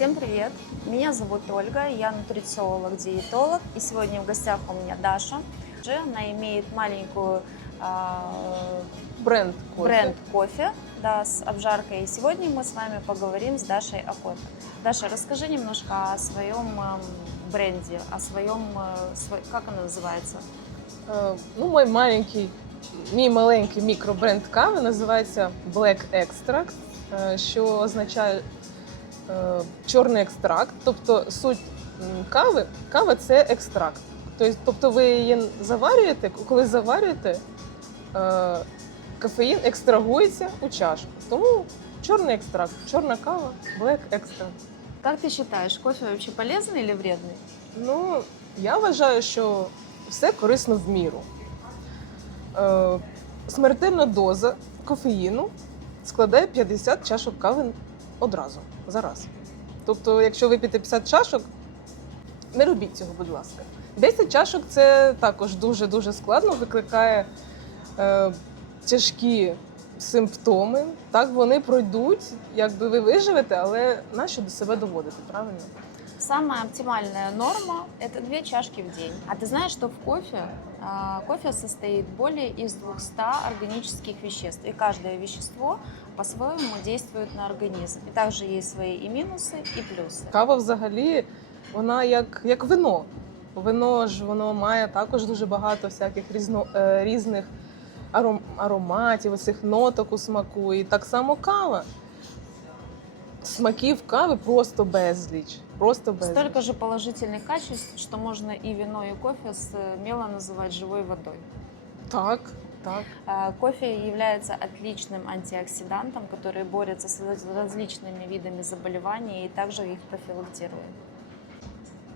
Всем привет! Меня зовут Ольга, я нутрициолог-диетолог, и сегодня в гостях у меня Даша. Же Она имеет маленькую а, Бренд кофе. бренд кофе да, с обжаркой. И сегодня мы с вами поговорим с Дашей о кофе. Даша, расскажи немножко о своем эм, бренде, о своем, э, сво- как оно называется? Е, Ну, мій маленький, мій маленький мікробренд кави називається Black Extract, е, що означає е, чорний екстракт. Тобто суть м, кави, кава це екстракт. Тобто, тобто ви її заварюєте, коли заварюєте, е, кофеїн екстрагується у чашку. Тому чорний екстракт, чорна кава, Black Extract. Как ты считаешь, кофе вообще полезный или вредный? Ну, я вважаю, що все корисно в міру. Е, смертельна доза кофеїну складає 50 чашок кави одразу, зараз. Тобто, якщо вип'єте 50 чашок, не робіть цього, будь ласка. 10 чашок це також дуже-дуже складно, викликає е, тяжкі симптоми. Так, вони пройдуть, якби ви виживете, але нащо до себе доводити, правильно? Самая оптимальная норма – это две чашки в день. А ты знаешь, что в кофе кофе состоит более из 200 органических веществ, и каждое вещество по-своему действует на организм. И также есть свои и минусы, и плюсы. Кава взагалі, вона як, як вино. Вино ж воно має також дуже багато всяких різно, е, різних аром, ароматів, оцих ноток у смаку. І так само кава. Смаків кави просто безліч. Просто безліч. Столько же положительных качеств, что можно и вино, и кофе смело называть живой водой. Так, так. А, Кофе является отличным антиоксидантом, который борется с различными видами заболеваний и также их профилактирует.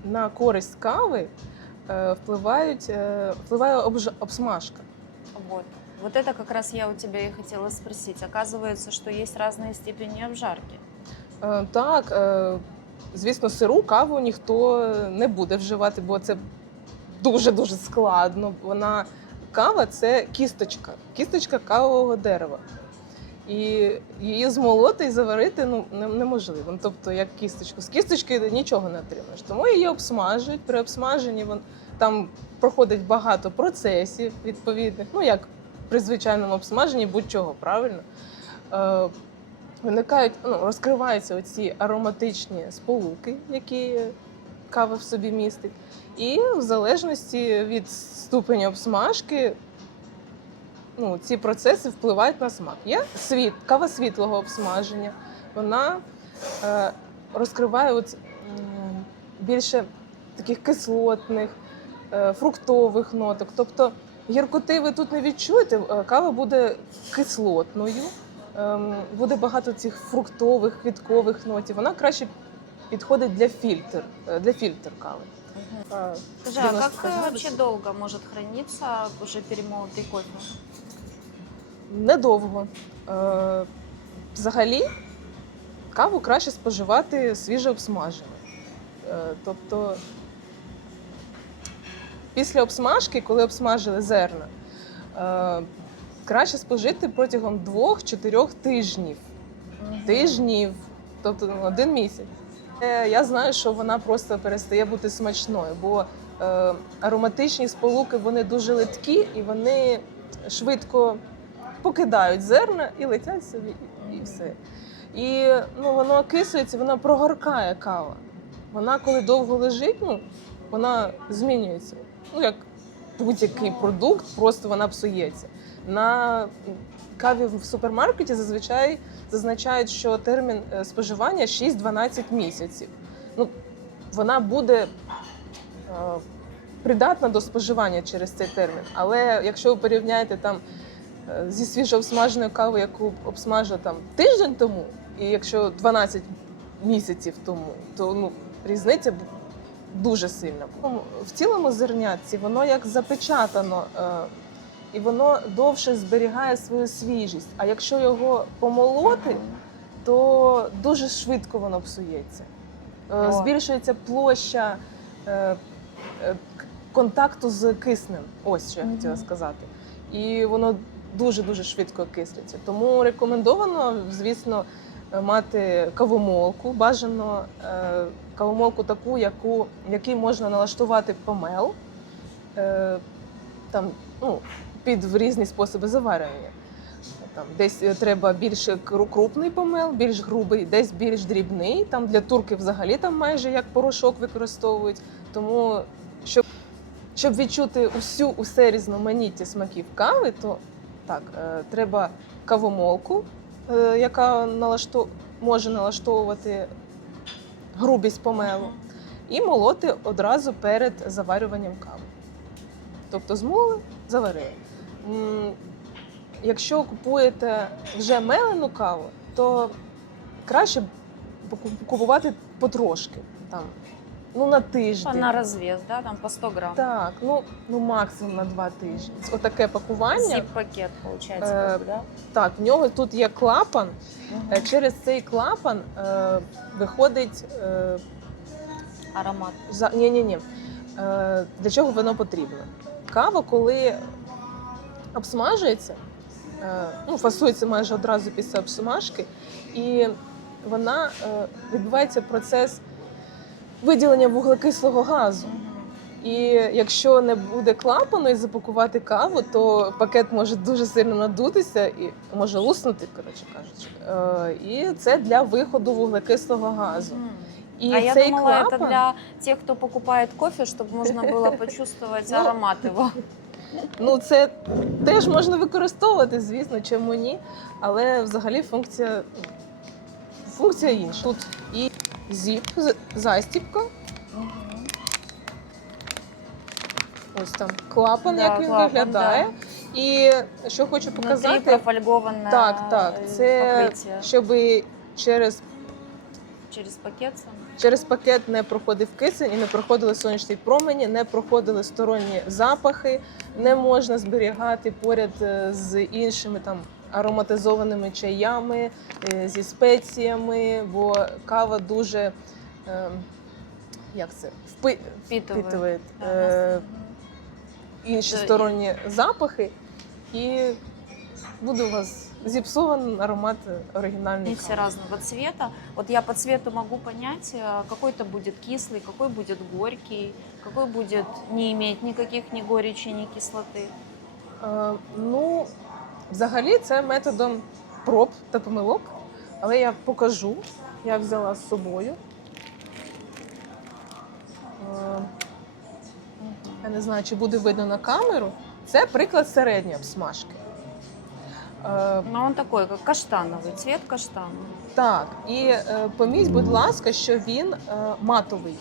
На користь кави е, впливають, е, впливає обж, обсмажка. Вот. Вот это как раз я у тебя и хотела спросить. Оказывается, что есть разные степени обжарки. Е, Так, е, звісно, сиру каву ніхто не буде вживати, бо це дуже-дуже складно. Вона кава це кісточка, кісточка кавового дерева. І її змолоти і заварити ну, неможливо. Ну, Тобто, як кісточку. З кісточки нічого не отримаєш. Тому її обсмажують. При обсмаженні вон, там проходить багато процесів відповідних, ну як при звичайному обсмаженні будь-чого, правильно? Е, виникають, ну, розкриваються оці ароматичні сполуки, які кава в собі містить. І в залежності від ступеня обсмажки, ну, ці процеси впливають на смак. Є світ, кава світлого обсмаження. Вона е, розкриває от, м, більше таких кислотних, е, фруктових ноток. Тобто гіркоти ви тут не відчуєте, е, кава буде кислотною. Ем, буде багато цих фруктових, квіткових нотів. Вона краще підходить для фільтр, е, для фільтр кави. Е, Скажи, а как 95 э, градусов. вообще долго может храниться уже перемолотый кофе? Недовго. Е, Взагалі, каву краще споживати свіже обсмажену. Тобто, після обсмажки, коли обсмажили зерна, краще спожити протягом 2-4 тижнів. тижнів, тобто ну, один місяць. Е, Я знаю, що вона просто перестає бути смачною, бо е, ароматичні сполуки вони дуже литкі і вони швидко покидають зерна і летять собі, і все. І ну, воно окисується, воно прогоркає кава. Вона, коли довго лежить, ну, вона змінюється. Ну, як будь-який продукт, просто вона псується. На каві в супермаркеті зазвичай зазначають, що термін е, споживання 6-12 місяців. Ну, вона буде е, придатна до споживання через цей термін. Але якщо ви порівняєте там е, зі свіжо обсмаженою кавою, яку обсмажили там тиждень тому, і якщо 12 місяців тому, то ну, різниця дуже сильна. Ну, В цілому зернятці воно як запечатано. І воно довше зберігає свою свіжість. А якщо його помолоти, то дуже швидко воно псується. Е, О. Збільшується площа е, е, контакту з киснем. Ось що я хотіла сказати. І воно дуже дуже швидко кислиться. Тому рекомендовано, звісно, мати кавомолку. Бажано е, кавомолку таку, яку, якій можна налаштувати помел е, там, ну, під в різні способи заварювання. Там десь е, треба більш кру- крупний помел, більш грубий, десь більш дрібний. Там для турки взагалі там майже як порошок використовують. Тому щоб, щоб відчути усю усе різноманіття смаків кави, то так, е, треба кавомолку, е, яка налашто... може налаштовувати грубість помелу, і молоти одразу перед заварюванням кави. Тобто змоли, заварили. Якщо купуєте вже мелену каву, то краще купувати потрошки. Там, ну, на тиждень. На развес, да, там по 100 грамм. Так, ну, ну максимум на два тижні. Отаке пакування. Э, как бы, да? Так, в нього тут є клапан. Е, Через цей клапан е, виходить е, Аромат. за ні, ні, ні. Е, для чого воно потрібно? Кава, коли обсмажується, е, ну, фасується майже одразу після обсмажки, і вона е, відбувається процес виділення вуглекислого газу. Мгм. І якщо не буде клапану і запакувати каву, то пакет може дуже сильно надутися і може луснути, коротше кажучи. Е, І це для виходу вуглекислого газу. Мгм. І а я цей думала, клапан, это для тех, кто покупает кофе, чтобы можно было почувствовать Ну, аромат его. ну це теж можна використовувати, звісно, чому ні. Але взагалі функція, функція інша. Тут і зіп, застіпка, ось там клапан, Да, як він клапан, виглядає. І що хочу показати, профольгованное Так, так. э, Це покрытие. щоб через, через пакет сам. Через пакет не проходив кисень і не проходили сонячні промені, не проходили сторонні запахи, не можна зберігати поряд е, з іншими там ароматизованими чаями, е, зі спеціями, бо кава дуже. е, Як це? Впи... Впитує, інші сторонні запахи, і буде у вас зіпсований аромат оригінальної Они все кави. разного цвета. Вот я по цвету могу понять, э, какой-то будет кислый, какой будет горький, какой будет не иметь никаких ни горечи, ни кислоты. Е, ну, взагалі, це методом проб та помилок, але я покажу. Я взяла з собою. Е, я не знаю, чи буде видно на камеру. Це приклад середньої обсмажки. Е, Но он такой, как каштановый, цвет каштановый. так, і е, поміть, будь ласка, що він е, матовий.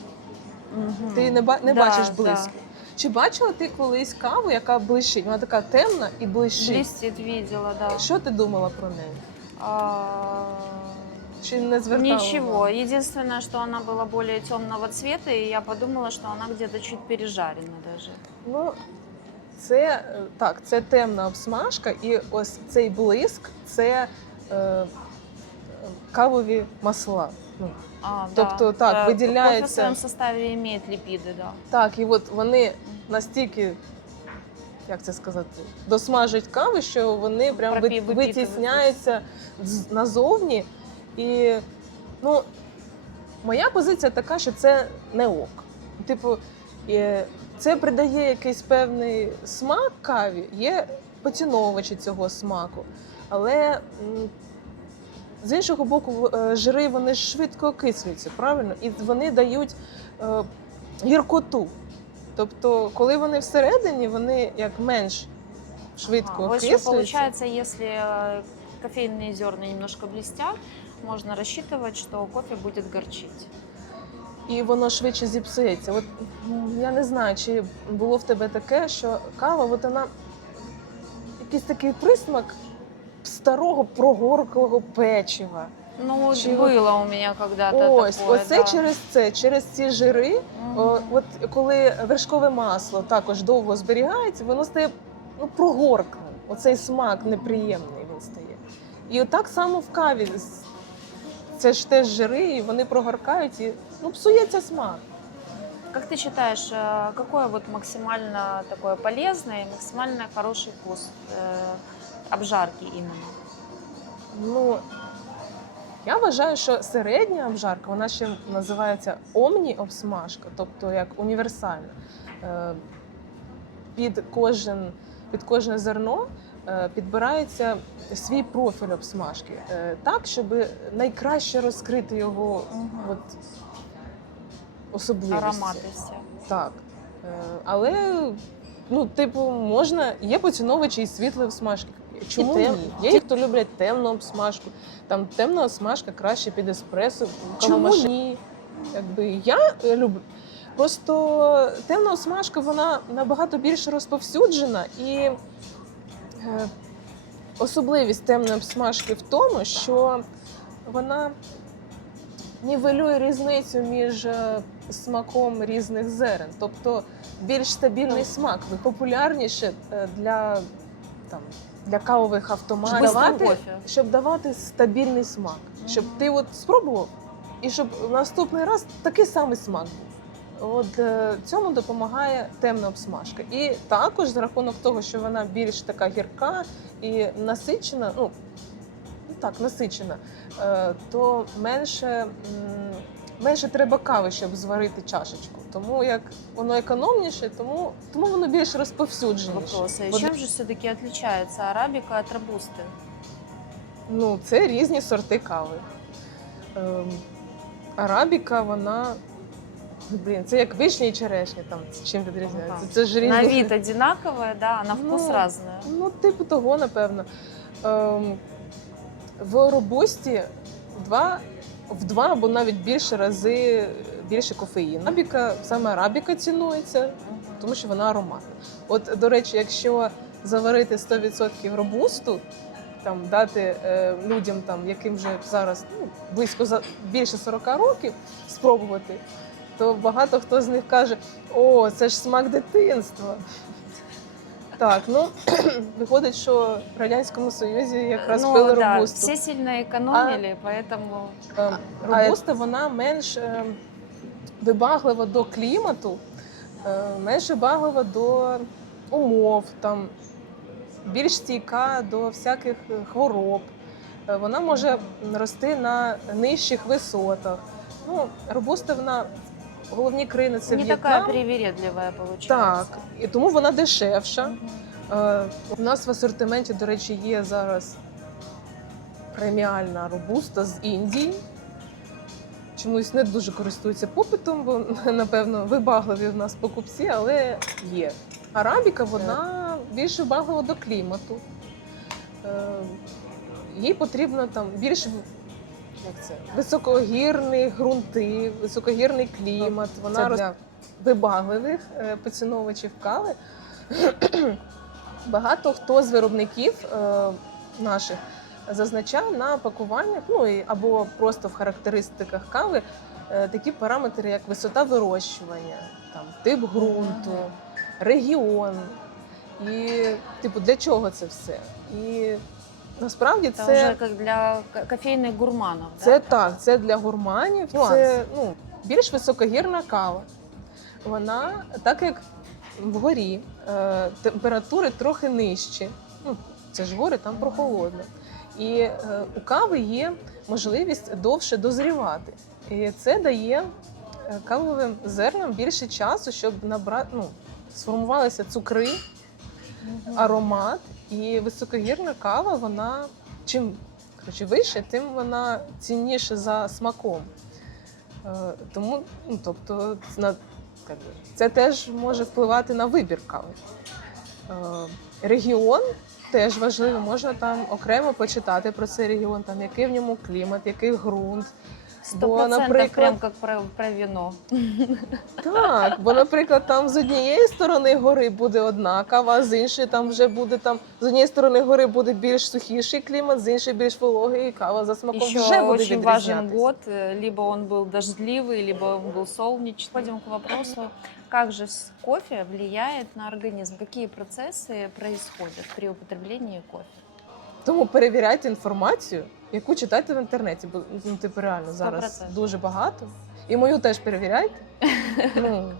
Ти не, ба- не Да, бачиш да. близько. Чи бачила ти колись каву, яка блищить? Вона така темна і блищить. Блестит, видела, да. Що ти думала про неї? А, Чи не звертала? Ничего. уваги? Единственное, что она была более темного цвета, и я подумала, что она где-то чуть пережарена даже. Ну, це е, так, це темна обсмажка, і ось цей блиск це е, е, кавові масла. Ну, А, Тобто, да. так, Э, выделяется- Кофе в своем составе имеет липиды, да. так, і от вони настільки, як це сказати, досмажують кави, що вони прям Пропі- ви- випітують. витісняються з- назовні. І ну, моя позиція така, що це не ок. Типу, е, це придає якийсь певний смак каві, є поціновувачі цього смаку. Але м, з іншого боку, в- е, жири вони ж швидко окислюються, правильно? І вони дають е, гіркоту. Тобто, коли вони всередині, вони як менш швидко Ага. Вот еще окислюються. получается, если э, кофейные зерна немножко блестят, можно рассчитывать, что кофе будет горчить. і воно швидше зіпсується. От я не знаю, чи було в тебе таке, що кава, от вона якийсь такий присмак старого прогорклого печива. Ну, Чи было у меня когда-то Ось, такое, оце да. через це, через ці жири. О, от коли вершкове масло також довго зберігається, воно стає ну, прогорклим. Оцей смак неприємний він стає. І от так само в каві. Це ж теж жири, і вони прогоркають і ну, псується смак. Как ты считаешь, э, какое вот максимально такое полезное и максимально хороший вкус э, обжарки именно? Ну, Я вважаю, що середня обжарка, вона ще називається омні-обсмажка, тобто як універсальна. Е, Під, кожен, під кожне зерно е, підбирається свій профіль обсмажки, е, так, щоб найкраще розкрити його от, особливості. Ароматы все. Так. Е, Але, ну, типу, можна, є поціновувачі і світлої обсмажки. Чому ні? Є ті, хто люблять темну обсмажку. Там темна обсмажка краще під еспресо, Чому кавомашині. Якби я е, люблю. Просто темна обсмажка вона набагато більш розповсюджена і е, особливість темної обсмажки в тому, що вона нівелює різницю між смаком різних зерен. Тобто більш стабільний смак, популярніше для, там, для кавових автоматів. Быстрый Давати, щоб давати стабільний смак. Щоб ти от спробував, і щоб в наступний раз такий самий смак був. От е, цьому допомагає темна обсмажка. І також за рахунок того, що вона більш така гірка і насичена, ну так, насичена, е, то менше, менше треба кави, щоб зварити чашечку. Тому як воно економніше, тому, тому воно більш розповсюдженіше. Вопрос. А чем же все-таки отличается арабика от робусты? Ну, це різні сорти кави. Ем, арабіка, вона. Блін, це як вишня і черешня, там чим відрізняється. Ага. Це ж різні. На вид одинаковая, да, а на вкус Ну, разная. Ну, типу того, напевно. Ем, в робусті два, в два або навіть більше рази більше кофеїну. Арабіка, саме арабіка цінується, тому що вона ароматна. От, до речі, якщо заварити 100% робусту, там дати е, людям, там, яким вже зараз ну, близько за більше 40 років, спробувати, то багато хто з них каже: о, це ж смак дитинства. Так, ну виходить, що в радянському союзі якраз ну, пили да, робусту. все сильно экономили, поэтому Е, Робуста вона менш е, вибаглива до клімату, е, менш вибаглива до умов, там, більш стійка до всяких е, хвороб. Е, Вона може рости на нижчих висотах. Ну, робуста вона головні країни це не В'єтнам. привередливая получается. Так, і тому вона дешевша. Е, У нас в асортименті, до речі, є зараз преміальна робуста з Індії. Чомусь не дуже користуються попитом, бо напевно вибагливі в нас покупці, але є. Арабіка вона більш вибаглива до клімату. Е, Їй потрібно там більш як це, високогірні ґрунти, високогірний клімат. Вона Це для вибагливих е, поціновувачів кави. Багато хто з виробників е, наших зазначав на пакуваннях, ну і або просто в характеристиках кави е, такі параметри, як висота вирощування, там тип ґрунту, регіон. І, типу, для чого це все? І насправді Это це. уже как для ко- кофейных гурманов, Це да? так, це для гурманів. Нюанс. Це ну, більш високогірна кава. Вона, так як вгорі е, температури трохи нижчі. Ну, це ж гори, там прохолодно. І е, у кави є можливість довше дозрівати. І це дає е, кавовим зернам більше часу, щоб набрати, ну, сформувалися цукри, аромат. І високогірна кава, вона чим коротше, вище, тим вона цінніша за смаком. Е, Тому, ну, тобто, на, це теж може впливати на вибір кави. Е, Регіон теж важливий, можна там окремо почитати про цей регіон, там, який в ньому клімат, який ґрунт. Сто Бо, процентов наприклад, прям как про, про вино. Так, бо, наприклад, там з однієї сторони гори буде одна кава, а з іншої там вже буде там з однієї сторони гори буде більш сухіший клімат, з іншої більш вологий, і кава за смаком Еще вже буде очень важен відрізнятись. год, э, либо он был дождливый, либо он был солнечный. Пойдем к вопросу, как же с- кофе влияет на организм? Какие процессы происходят при употреблении кофе? Тому перевіряйте інформацію, яку читаєте в інтернеті, бо ну типу реально зараз 100%. дуже багато. І мою теж перевіряйте. Ну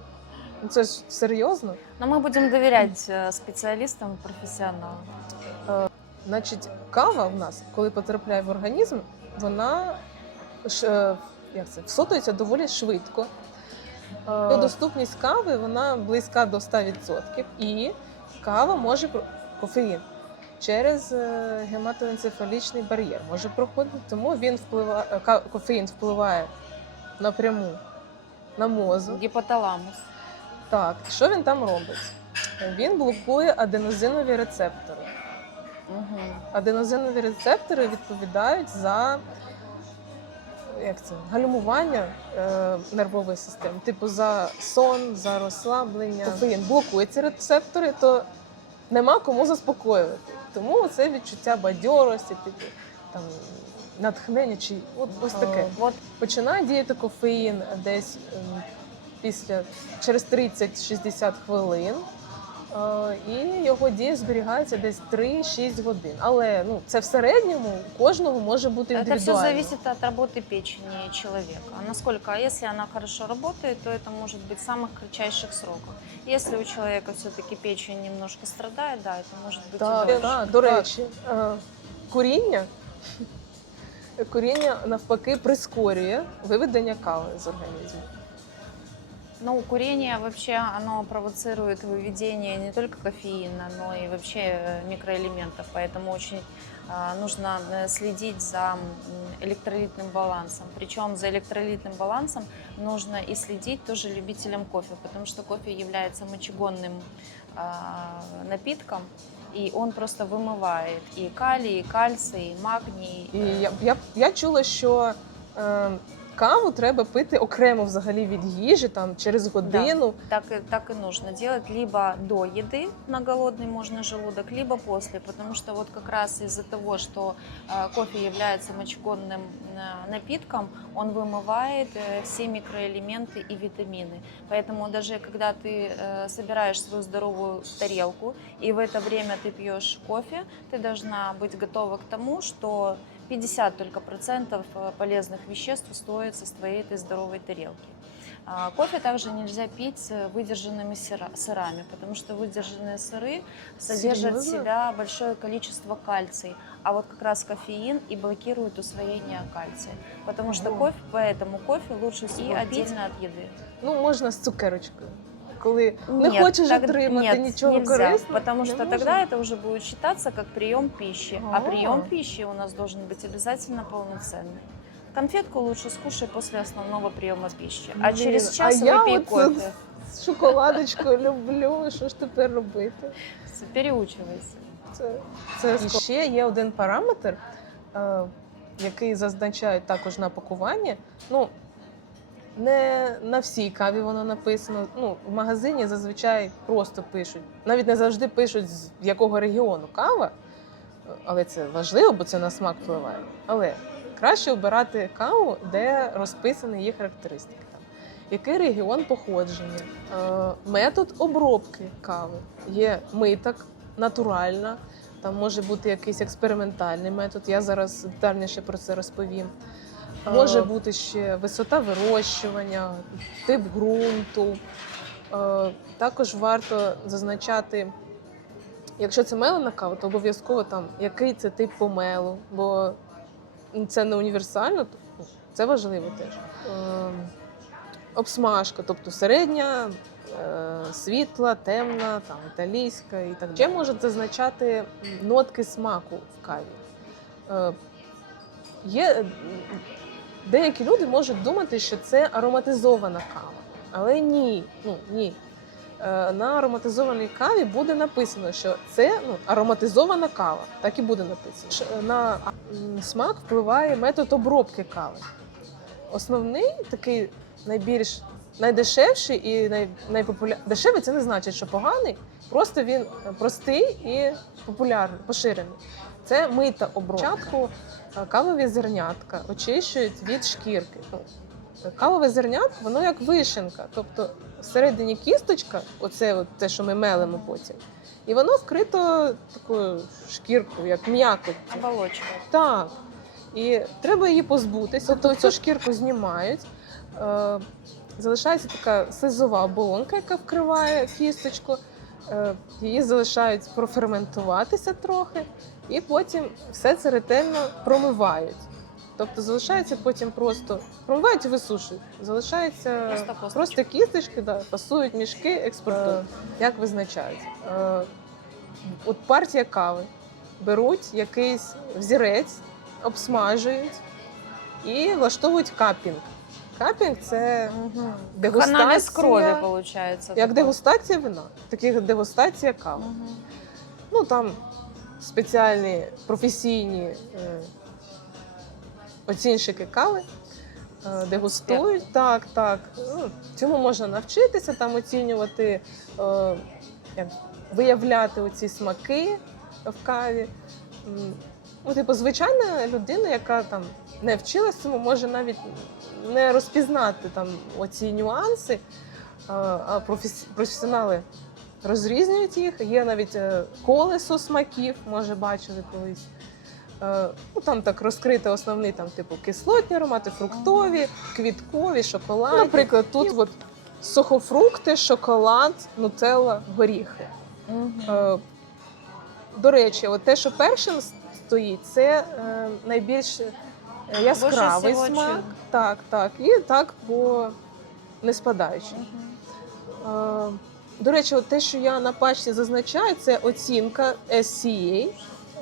ну, це ж серйозно. Но мы будем доверять э, специалистам, профессионалам. Значить, кава в нас, коли потрапляє в організм, вона ш- е, як це, всотується доволі швидко. Е, Доступність кави вона близька до 100%. І кава може про- кофеїн через е, гематоенцефалічний бар'єр може проходити, тому він впливає, е, кофеїн впливає напряму на мозок. Гипоталамус. Так, що він там робить? Він блокує аденозинові рецептори. Мгм. Аденозинові рецептори відповідають за як це, гальмування е, нервової системи, типу за сон, за розслаблення. Кофеїн блокує ці рецептори, то нема кому заспокоювати. Тому це відчуття бадьорості, типу там натхнення чи от ось таке. Э, Вот Починає діяти кофеїн десь ем, після через 30-60 хвилин. е, І його дія зберігається десь 3-6 годин. Але ну це в середньому у кожного може бути это все індивідуально. зависит от работы печени человека. Насколько, а если она хорошо работает, то это может быть в самых кратчайших сроках. Если у человека все-таки печень немножко страдает, да, это может быть и Так, дольше. так, до речі, е, куріння, куріння навпаки прискорює виведення кави з організму. Ну, курение вообще, оно провоцирует выведение не только кофеина, но и вообще э, микроэлементов, поэтому очень а, нужно э, следить за м, электролитным балансом. Причем за электролитным балансом нужно и следить тоже любителям кофе, потому что кофе является мочегонным а, напитком, и он просто вымывает и калий, и кальций, и магний. І я, я, я чула, що е, каву треба пити окремо взагалі від їжі, там через годину. Так, и- так и нужно делать либо до еды на голодный можно желудок, либо после, потому что вот как раз из-за того, что э, кофе является мочегонным э, напитком, он вымывает э, все микроэлементы и витамины. Поэтому даже когда ты э, собираешь свою здоровую тарелку и в это время ты пьешь кофе, ты должна быть готова к тому, что 50 только процентов э, полезных веществ устроится с твоей этой здоровой тарелки. А, Кофе также нельзя пить с выдержанными сыра- сырами, потому что выдержанные сыры содержат в Серьезно? себя большое количество кальция, а вот как раз кофеин и блокирует усвоение кальция. Потому что Ого. кофе, поэтому кофе лучше и отдельно от еды. Ну, можна з цукерочкою. Коли не Нет, хочеш так- отримати нет, нічого нельзя, корисного, потому не что можна? тогда это уже будет считаться как прием пищи, а А. прием пищи у нас должен быть обязательно полноценный. Конфетку лучше скушай после основного приема пищи, а Блін, через час а я выпей от кофе. з шоколадочкою люблю. Що ж тепер робити? Переучивайся. Це, це і ще є один параметр, е, який зазначають також на пакуванні. Ну, не на всій каві воно написано. Ну, в магазині зазвичай просто пишуть. Навіть не завжди пишуть, з якого регіону кава, але це важливо, бо це на смак впливає. Але краще обирати каву, де розписані її характеристики. Який регіон походження, е, метод обробки кави. Є миток, натуральна, там може бути якийсь експериментальний метод. Я зараз детальніше про це розповім. Може Е. бути ще висота вирощування, тип ґрунту. Е, Також варто зазначати, якщо це мелена кава, то обов'язково там який це тип помелу, бо це не універсально, то, це важливо теж. Е, Обсмажка, тобто середня, світла, темна, там, італійська і так далі. Ще можуть зазначати нотки смаку в каві. Є деякі люди можуть думати, що це ароматизована кава, але ні. Ну, ні. Е, На ароматизованій каві буде написано, що це ну, ароматизована кава. Так і буде написано. На смак впливає метод обробки кави. Основний такий найбільш найдешевший і най. Дешевий це не значить, що поганий. Просто він е, простий і популярний, поширений. Це мита обробка. Кавові зернятка очищують від шкірки. Кавове зернятко, воно як вишенка. Тобто всередині кісточка, оце от те, що ми мелимо потім, і воно вкрито такою шкіркою, як м'якоть. Оболочка. Так. І треба її позбутися. Тобто цю шкірку знімають. Е, залишається така слизова оболонка, яка вкриває кісточку. Е, її залишають проферментуватися трохи, і потім все це ретельно промивають. Тобто залишається потім просто промивають і висушують. Залишається Просто косточки. просто кісточки, да, фасують мішки, експортують. Як визначають? Е, От партія кави беруть якийсь взірець, обсмажують і влаштовують капінг. Капінг це Мгм. дегустація, Анализ крови получается. як дегустація вина, таких дегустація кави. Мгм. Ну там спеціальні професійні е, оцінщики кави. е, Дегустують, так, так. Ну, цьому можна навчитися, там оцінювати, е, як, виявляти оці смаки в каві. Ну, типу, звичайна людина, яка там не вчилась цьому, може навіть не розпізнати там оці нюанси, а професіонали розрізнюють їх. Є навіть е, колесо смаків, може бачили колись. Е, Ну, там так розкрити основний там, типу, кислотні аромати, фруктові, квіткові, шоколадні. Ну, наприклад, тут от сухофрукти, шоколад, нутелла, горіхи. Мгм. Е, До речі, от те, що першим стоїть, це е, найбільш е, яскравий всього смак. Так, так. І так по не спадаючи. Е, До речі, те, що я на пачці зазначаю, це оцінка SCA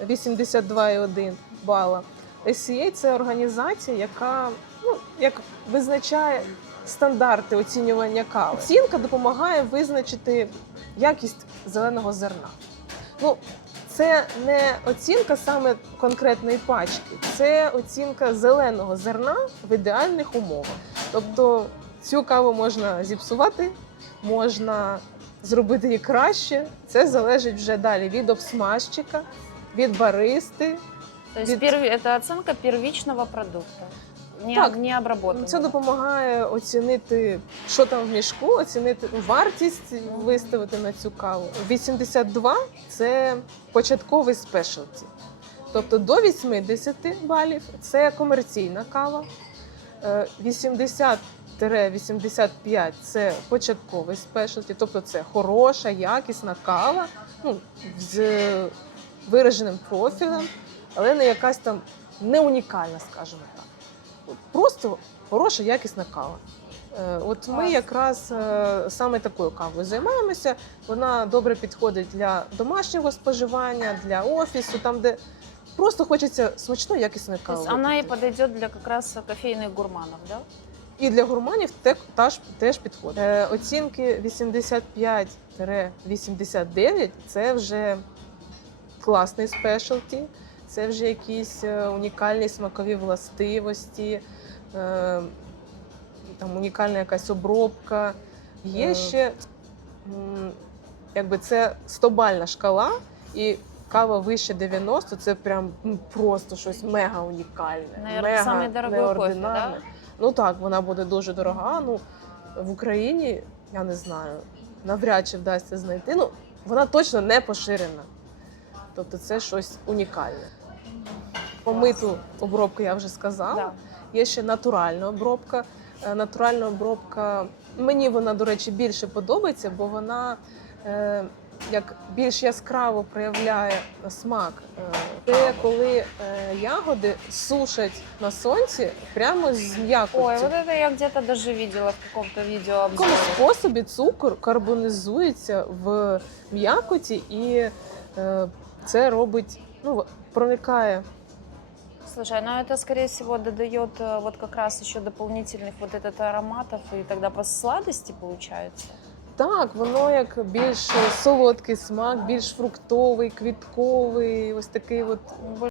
82,1 бала. SCA – це організація, яка ну, як визначає стандарти оцінювання кави. Оцінка допомагає визначити якість зеленого зерна. Ну, це не оцінка саме конкретної пачки, це оцінка зеленого зерна в ідеальних умовах. Тобто цю каву можна зіпсувати, можна зробити її краще. Це залежить вже далі від обсмажчика, від баристи. То есть Вид- перв- это оценка первичного продукта, не, Так. не обработанного. Це допомагає оцінити, що там в мішку, оцінити вартість, виставити на цю каву. 82 це початковий спешалті. Тобто до 80 балів це комерційна кава. Е, 80-85 це початковий спешалті, тобто це хороша, якісна кава ну, з вираженим профілем, але не якась там не унікальна, скажімо. Просто хороша, якісна кава. Е, От ми якраз е, саме такою кавою займаємося. Вона добре підходить для домашнього споживання, для офісу, там, де просто хочеться смачної, якісної кави. есть она и випити. для как раз кофейных гурманов, да? І для гурманів те- теж, теж підходить. Е, оцінки 85-89 це вже класний спешалті, це вже якісь е, унікальні смакові властивості, е, там унікальна якась обробка. Є Е. ще якби це 100-бальна шкала, і кава вище 90 це прям просто щось мега унікальне. Наверное, мега самый кофе, да? Ну так, вона буде дуже дорога. Ну в Україні я не знаю, навряд чи вдасться знайти. Ну вона точно не поширена. Тобто це щось унікальне. Помиту обробку я вже сказала. Да. Є ще натуральна обробка. Е, Натуральна обробка мені вона, до речі, більше подобається, бо вона е, як більш яскраво проявляє смак. Це коли е, ягоди сушать на сонці прямо з м'якоттю. Ой, вот это я где-то даже видела в каком-то видео В обзоре. способі цукор карбонізується в м'якоті, і е, це робить, ну, проникає. Слушай, ну это, скорее всего, додает э, вот как раз еще дополнительных вот этот ароматов, и тогда по сладости получается. Так, воно як більш солодкий смак, більш фруктовий, квітковий, ось такий от